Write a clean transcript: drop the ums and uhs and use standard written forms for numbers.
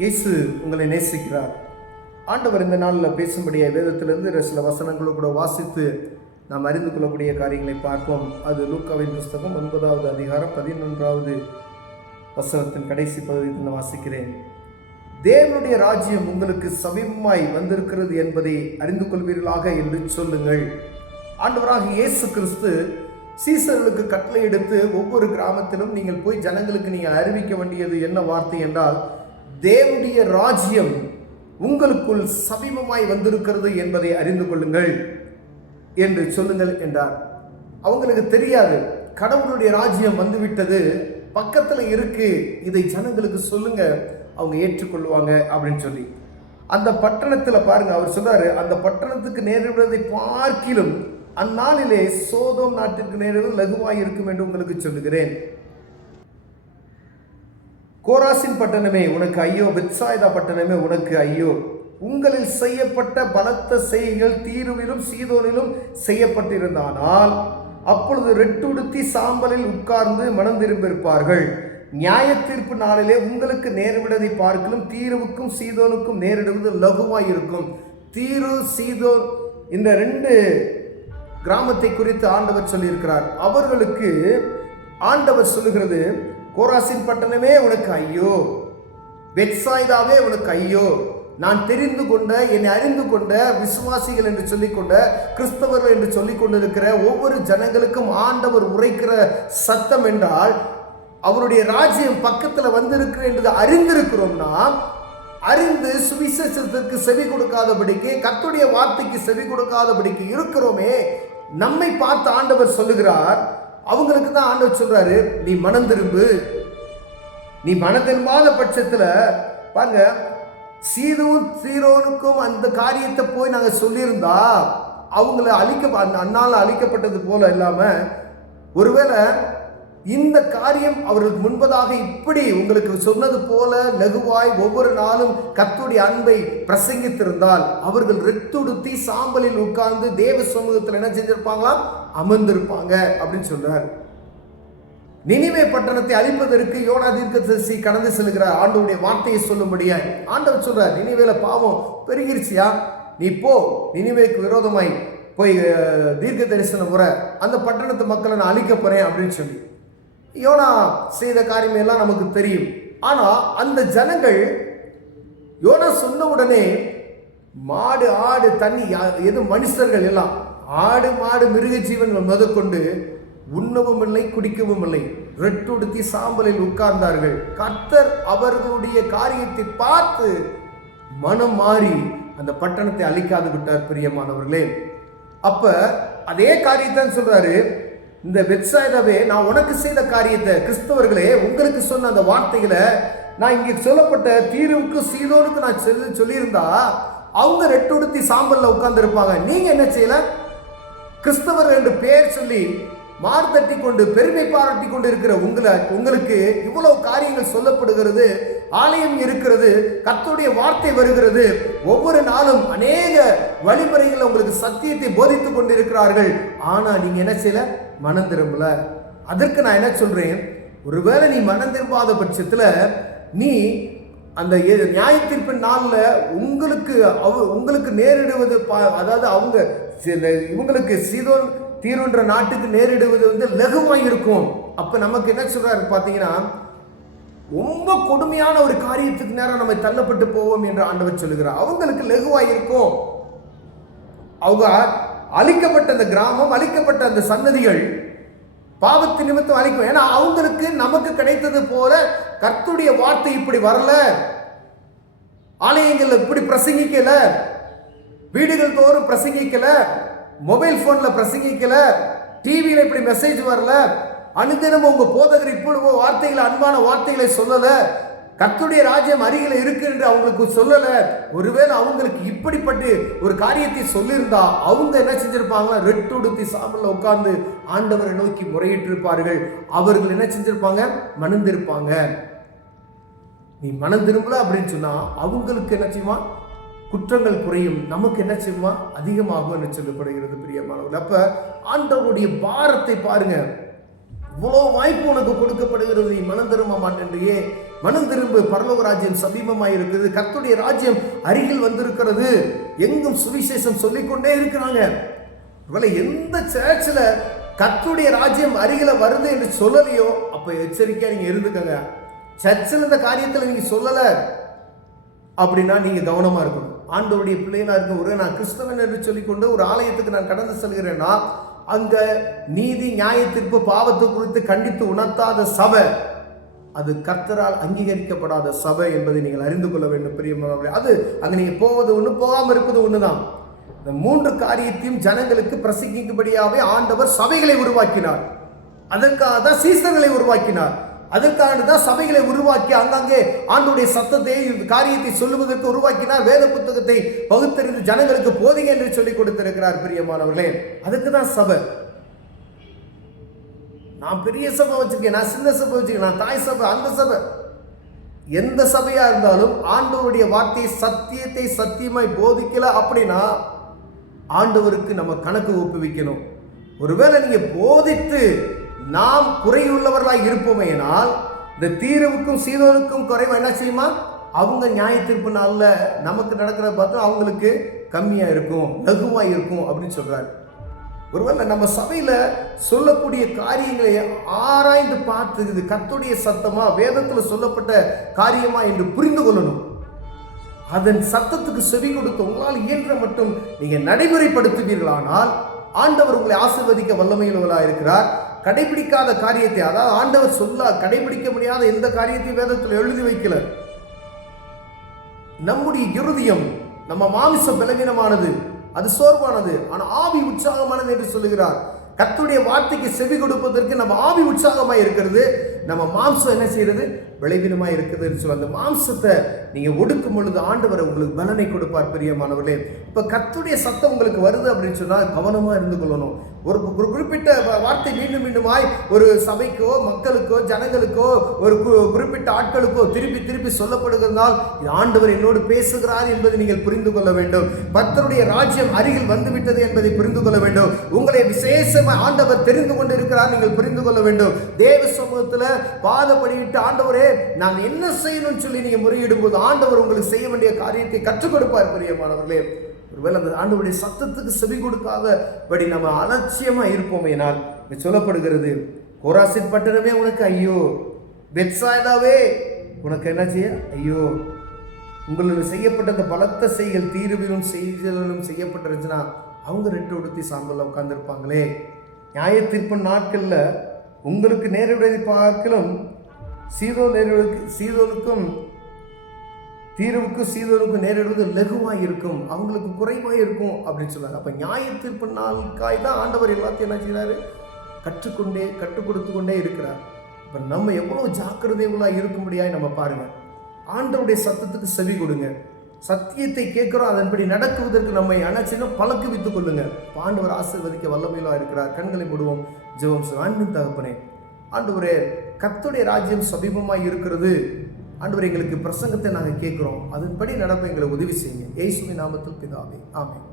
இயேசு உங்களை நேசிக்கிறார். ஆண்டவர் இந்த நாளில் பேசும்படிய வேதத்திலிருந்து சில வசனங்களை கூட வாசித்து நாம் அறிந்து கொள்ளக்கூடிய காரியங்களை பார்ப்போம். அது லூக்காவின் புஸ்தகம் 9வது அதிகாரம் 11வது வசனத்தின் கடைசி பகுதியில் நான் வாசிக்கிறேன். தேவனுடைய ராஜ்யம் உங்களுக்கு சமீபமாய் வந்திருக்கிறது என்பதை அறிந்து கொள்வீர்களாக என்று சொல்லுங்கள். ஆண்டவராக இயேசு கிறிஸ்து சீசர்களுக்கு கட்டளை எடுத்து ஒவ்வொரு கிராமத்திலும் நீங்கள் போய் ஜனங்களுக்கு நீங்கள் அறிவிக்க வேண்டியது என்ன வார்த்தை என்றால், தேவனுடைய ராஜ்யம் உங்களுக்குள் சமீபமாய் வந்திருக்கிறது என்பதை அறிந்து கொள்ளுங்கள் என்று சொல்லுங்கள் என்றார். அவங்களுக்கு தெரியாது, கடவுளுடைய ராஜ்யம் வந்துவிட்டது, பக்கத்தில் இருக்கு, இதை ஜனங்களுக்கு சொல்லுங்க, அவங்க ஏற்றுக்கொள்வாங்க அப்படின்னு சொல்லி. அந்த பட்டணத்தில் பாருங்க, அவர் சொல்றாரு, அந்த பட்டணத்துக்கு நேரிடுவதை பார்க்கிலும் அந்நாளிலே சோதோம் நாட்டிற்கு நேரிடுவது லகுவாய் இருக்கும் என்று உங்களுக்கு சொல்லுகிறேன். கோராசின் பட்டணமே உனக்கு ஐயோ, பெத்சாய்தா பட்டணமே உனக்கு ஐயோ, உங்களில் செய்யப்பட்ட பலத்த செய்கைகள் தீருவிலும் சீதோனிலும் செய்யப்பட்டிருந்தானால் அப்பொழுது ரெட்டுடுத்தி சாம்பலில் உட்கார்ந்து மனம் திரும்பியிருப்பார்கள். நியாய தீர்ப்பு நாளிலே உங்களுக்கு நேரிடுவதை பார்க்கலும் தீருவுக்கும் சீதோனுக்கும் நேரிடுவது லகுவாய் இருக்கும். தீரு சீதோன் இந்த 2 கிராமத்தை குறித்து ஆண்டவர் சொல்லியிருக்கிறார். அவர்களுக்கு ஆண்டவர் சொல்லுகிறது, கோராசின் பட்டணமே உனக்கு ஐயோ, பெத்சாய்தாவே உனக்கு ஐயோ, நான் தெரிந்து கொண்ட, என்னை அறிந்து கொண்ட விசுவாசிகள் என்று சொல்லிக்கொண்ட, கிறிஸ்தவர்கள் என்று சொல்லிக் கொண்டிருக்கிற ஒவ்வொரு ஜனங்களுக்கும் ஆண்டவர் உரைக்கிற சத்தம் என்றால், அவருடைய ராஜ்யம் பக்கத்தில் வந்திருக்கிற என்று அறிந்திருக்கிறோம்னா, அறிந்து சுவிசேஷத்திற்கு செவி கொடுக்காதபடிக்கு, கர்த்தருடைய வார்த்தைக்கு செவி கொடுக்காதபடிக்கு இருக்கிறோமே, நம்மை பார்த்து ஆண்டவர் சொல்லுகிறார். அவங்களுக்கு தான் ஆண்டவர் சொல்றாரு, நீ மனம் திரும்பு. நீ மனம் திரும்பாத பட்சத்தில் பாருங்க, சீதோன் சீரோனுக்கும் அந்த காரியத்தை போய் நாங்கள் சொல்லியிருந்தா அவங்கள அன்னால் அழிக்கப்பட்டது போல இல்லாம, ஒருவேளை இந்த காரியம் அவர்களுக்கு முன்பதாக இப்படி உங்களுக்கு சொன்னது போல லகுவாய் ஒவ்வொரு நாளும் கர்த்தருடைய அன்பை பிரசங்கித்திருந்தால் அவர்கள் ரெட்டுடுத்தி சாம்பலில் உட்கார்ந்து தேவ சமூகத்தில் என்ன செஞ்சிருப்பாங்களாம், அமர்ந்திருப்பாங்க அப்படின்னு சொல்றார். நினிவே பட்டணத்தை அழிப்பதற்கு யோனா தீர்க்கதரிசி கடந்து செல்கிறார். ஆண்டவருடைய வார்த்தையை சொல்லும்படியா ஆண்டவர் சொல்றார், நினிவேல பாவம் பெருகிருச்சியா, நீ போ, நினிவேக்கு விரோதமாய் போய் தீர்க்க தரிசனம் முறை அந்த பட்டணத்து மக்களை நான் அழிக்க போறேன் அப்படின்னு சொல்லி. யோனா செய்த காரியம் எல்லாம் நமக்கு தெரியும். ஆனா அந்த ஜனங்கள் யோனா சொன்ன உடனே மாடு ஆடு தண்ணி எது மனுஷர்கள் எல்லாம், ஆடு மாடு மிருக ஜீவன்கள் முதற்கொண்டு உண்ணவும் இல்லை குடிக்கவும் இல்லை, ரெட்டுடுத்தி சாம்பலில் உட்கார்ந்தார்கள். கர்த்தர் அவர்களுடைய காரியத்தை பார்த்து மனம் மாறி அந்த பட்டணத்தை அழிக்காது விட்டார். பிரியமானவர்களே, அப்ப அதே காரியத்தான் சொல்றாரு, இந்த பெத்சாய்தாவே நான் உனக்கு செய்த காரியத்தை, கிறிஸ்தவர்களே உங்களுக்கு சொன்ன அந்த வார்த்தைகளை நான் இங்கே சொல்லப்பட்ட தீருவுக்கு சீதோனுக்கு நான் சொல்லியிருந்தா அவங்க ரெட்டுடுத்தி சாம்பல்ல உட்கார்ந்து இருப்பாங்க. நீங்க என்ன செய்யல? கிறிஸ்தவர் என்று பெயர் சொல்லி மார்த்தட்டி கொண்டு பெருமை பாராட்டி கொண்டு இருக்கிற உங்களுக்கு இவ்வளவு காரியங்கள் சொல்லப்படுகிறது, ஆலயம் இருக்கிறது, கர்த்தருடைய வார்த்தை வருகிறது, ஒவ்வொரு நாளும் அநேக வழிமுறைகள் உங்களுக்கு சத்தியத்தை போதித்துக் கொண்டிருக்கிறார்கள். ஆனா நீங்க என்ன செய்யல? மனம் திரும்பல. அதற்கு நான் என்ன சொல்றேன், ஒருவேளை நீ மனம் திரும்பாத பட்சத்துல நீ அந்த நியாய தீர்ப்பின் நாள்ல உங்களுக்கு நேரிடுவது, அதாவது அவங்க இவங்களுக்கு சீதோன் தீருன்ற நாட்டுக்கு நேரிடுவது லகுவாய் இருக்கும். அப்ப நமக்கு என்ன சொல்றாரு பாத்தீங்கன்னா, ரொம்ப கொடுமையான ஒரு காரியத்துக்கு நேரம் நம்ம தள்ளப்பட்டு போவோம் என்று ஆண்டவர் சொல்லுகிறார். அவங்களுக்கு லகுவாய் இருக்கும். அவங்க அழிக்கப்பட்ட அந்த கிராமம், அழிக்கப்பட்ட அந்த சன்னதிகள் பாவத்து நிமித்தம் அழிக்கும். ஏன்னா அவங்களுக்கு நமக்கு கிடைத்தது போல கர்த்தருடைய வார்த்தை இப்படி வரல, ஆலயங்கள் இப்படி பிரசங்கிக்கல, வீடுகள் தோறும் பிரசங்கிக்கல, மொபைல் போன்ல பிரசங்கிக்கல, டிவியில இப்படி மெசேஜ் வரல, அனுதினம் உங்க போதகர் இப்பொழுது வார்த்தைகளை, அன்பான வார்த்தைகளை சொல்லல, கர்த்தருடைய ராஜ்யம் அருகில் இருக்கு என்று அவங்களுக்கு சொல்லல. ஒருவேளை அவங்களுக்கு இப்படிப்பட்டு ஒரு காரியத்தை சொல்லியிருந்தா அவங்க என்ன செஞ்சிருப்பாங்களா? ரெட்டுடுத்தி சாம்பல்ல உட்கார்ந்து ஆண்டவரை நோக்கி முறையிட்டு இருப்பார்கள். அவர்கள் என்ன செஞ்சிருப்பாங்க? மனந்திருப்பாங்க. நீ மனம் திரும்பல அப்படின்னு சொன்னா அவங்களுக்கு என்ன செய்யுமா? குற்றங்கள் குறையும், நமக்கு என்ன செய்யுமா? அதிகமாகும் என்று சொல்லப்படுகிறது. பிரியமானவர்கள், அப்ப ஆண்டவருடைய பாரத்தை பாருங்க. இவ்வளோ வாய்ப்பு உனக்கு கொடுக்கப்படுகிறது, நீ மனம் திரும்ப மாட்டேன்றியே, மனம் திரும்பு, பரலோக ராஜ்யம் சமீபமாய் இருக்குது, கர்த்தருடைய ராஜ்யம் அருகில் வந்திருக்கிறது, எங்கும் சுவிசேஷம் சொல்லிக்கொண்டே இருக்கிறாங்க. எந்த சர்ச்சில் கர்த்தருடைய ராஜ்யம் அருகில வருது என்று சொல்லலையோ அப்ப எச்சரிக்கையா நீங்க இருந்துக்கங்க. சர்ச்சில் இந்த காரியத்தில் நீங்க சொல்லல அப்படின்னா நீங்க கவனமா இருக்கணும். ஆண்டவருடைய பிள்ளைகளா இருக்க நான் கிறிஸ்தவன் என்று சொல்லிக்கொண்டு ஒரு ஆலயத்துக்கு நான் கடந்து செல்கிறேன்னா அங்க நீதி, நியாய தீர்ப்பு, பாவத்தை குறித்து கண்டித்து உணர்த்தாத சபை அது கர்த்தரால் அங்கீகரிக்கப்படாத சபை என்பதை நீங்கள் அறிந்து கொள்ள வேண்டும் பிரியமானவர்களே. அது அங்க நீங்க போவது ஒண்ணு, போகாம இருப்பது ஒண்ணுதான். இந்த 3 காரியத்தையும் ஜனங்களுக்கு பிரசங்கிக்கும்படியாவே ஆண்டவர் சபைகளை உருவாக்கினார். அதற்காக தான் சீசர்களை உருவாக்கினார். அதற்காக தான் சபைகளை உருவாக்கி அங்கங்கே ஆண்டவருடைய சத்தத்தை, காரியத்தை சொல்லுவதற்கு உருவாக்கினார். வேத புத்தகத்தை பகுத்தறிந்து ஜனங்களுக்கு போதிங்க என்று சொல்லிக் கொடுத்திருக்கிறார் பிரியமானவர்களே. அதுக்கு தான் சபை. நான் பெரிய சபை வச்சிருக்கேன், நான் சின்ன சபை வச்சிருக்கேன், நான் தாய் சபை, அந்த சபை, எந்த சபையா இருந்தாலும் ஆண்டவருடைய வார்த்தையை, சத்தியத்தை சத்தியமாய் போதிக்கல அப்படின்னா ஆண்டவருக்கு நம்ம கணக்கு ஒப்புவிக்கணும். ஒருவேளை நீங்க போதித்து நாம் குறையுள்ளவர்களாக இருப்போமேனால் இந்த தீருவுக்கும் சீதோனுக்கும் குறைவா என்ன செய்யுமா? அவங்க நியாய தீர்ப்பு நாள்ல நமக்கு நடக்கிறத பார்த்தா அவங்களுக்கு கம்மியா இருக்கும், லகுவா இருக்கும் அப்படின்னு சொல்றாரு. ஒருவேளை நம்ம சபையில சொல்லக்கூடிய காரியங்களை ஆராய்ந்து பார்த்து இது கர்த்தருடைய சத்தமா, வேதத்துல சொல்லப்பட்ட காரியமா என்று புரிந்து கொள்ளணும். அதன் சத்தத்துக்கு செவி கொடுத்து உங்களால் இயன்ற மட்டும் நீங்க நடைமுறைப்படுத்துவீர்களானால் ஆண்டவர் உங்களை ஆசீர்வதிக்க வல்லமையுள்ளவராக இருக்கிறார். கடைபிடிக்காத காரியத்தை, அதாவது ஆண்டவர் சொல்ல கடைபிடிக்க முடியாத எந்த காரியத்தையும் வேதத்தில் எழுதி வைக்கல. நம்முடைய இருதயம், நம்ம மாமிசம் பலவீனமானது, அது சோர்வானது, ஆனா ஆவி உற்சாகமானது என்று சொல்லுகிறார். கர்த்தருடைய வார்த்தைக்கு செவி கொடுப்பதற்கு நம்ம ஆவி உற்சாகமாய் இருக்கிறது, நம்ம மாம்சம் என்ன செய்யறது? விளைவினமாய் இருக்குதுன்னு சொல்ல. அந்த மாம்சத்தை நீங்க ஒடுக்கும் பொழுது ஆண்டவர் உங்களுக்கு பலனை கொடுப்பார் பிரியமானவர்களே. இப்ப கர்த்தருடைய சத்தம் உங்களுக்கு வருது அப்படின்னு சொன்னா கவனமா இருந்து கொள்ளணும். ஒரு குறிப்பிட்ட வார்த்தை மீண்டும் மீண்டுமாய் ஒரு சபைக்கோ, மக்களுக்கோ, ஜனங்களுக்கோ, ஒரு குறிப்பிட்ட ஆட்களுக்கோ திருப்பி திருப்பி சொல்லப்படுகிறதால் ஆண்டவர் என்னோடு பேசுகிறார் என்பதை நீங்கள் புரிந்து கொள்ள வேண்டும். கர்த்தருடைய ராஜ்யம் அருகில் வந்துவிட்டது என்பதை புரிந்து கொள்ள வேண்டும். உங்களை விசேஷமா ஆண்டவர் தெரிந்து கொண்டு இருக்கிறார், நீங்கள் புரிந்து கொள்ள வேண்டும். தேவ சமூகத்துல பாதப்படிவிட்டு ஆண்டவரே நான் என்ன செய்யணும்னு சொல்லி நீங்க முறையிடும் போது ஆண்டவர் உங்களுக்கு செய்ய வேண்டிய காரியத்தை கற்றுக் கொடுப்பார் பிரியமானவர்களே. ஒருவேளை அந்த ஆண்டவருடைய சத்தத்துக்கு செவி கொடுக்காதபடி நம்ம அலட்சியமா இருப்போமேனால் சொல்லப்படுகிறது, கோராசின் பட்டணமே உனக்கு ஐயோ, பெத்சாய்தாவே உனக்கு என்ன செய்ய ஐயோ. உங்களுக்கு செய்யப்பட்ட அந்த பலத்த செய்கள் தீருவிலும் செய்திலும் செய்யப்பட்டிருந்துச்சுன்னா அவங்க 2 உடுத்தி சாம்பல்ல உட்கார்ந்துருப்பாங்களே. நியாய தீர்ப்பு நாட்கள்ல உங்களுக்கு நேரிடுவதை பார்க்கலும் சீதோனுக்கும் தீருவுக்கும் சீதோனுக்கும் நேரிடுவது லகுவாய் இருக்கும், அவங்களுக்கு குறைவாய் இருக்கும் அப்படின்னு சொன்னாங்க. அப்ப நியாய தீர்ப்பு நாளுக்காய் தான் ஆண்டவர் எல்லாத்தையும் என்ன செய்யறாரு? கற்றுக் கொடுத்து கொண்டே இருக்கிறார். இப்ப நம்ம எவ்வளவு ஜாக்கிரதைகளா இருக்கும்படியாய் நம்ம பாருங்க. ஆண்டவருடைய சத்தத்துக்கு செவி கொடுங்க. சத்தியத்தை கேட்கிறோம், அதன்படி நடக்குவதற்கு நம்மை அணைச்சினா பழக்குவித்துக் கொள்ளுங்க. ஆண்டவர் ஆசீர்வதிக்க வல்லமையிலா இருக்கிறார். கண்களை மூடுவோம், ஜெபம் செய்வோம். அன்பின் தகப்பனே, ஆண்டவரே கர்த்தருடைய ராஜ்யம் சமீபமாய் இருக்கிறது. ஆண்டவரே எங்களுக்கு பிரசங்கத்தை நாங்கள் கேட்கிறோம், அதன்படி நடப்ப எங்களை உதவி செய்யுங்க. இயேசுவின் நாமத்தில் பிதாவே, ஆமென்.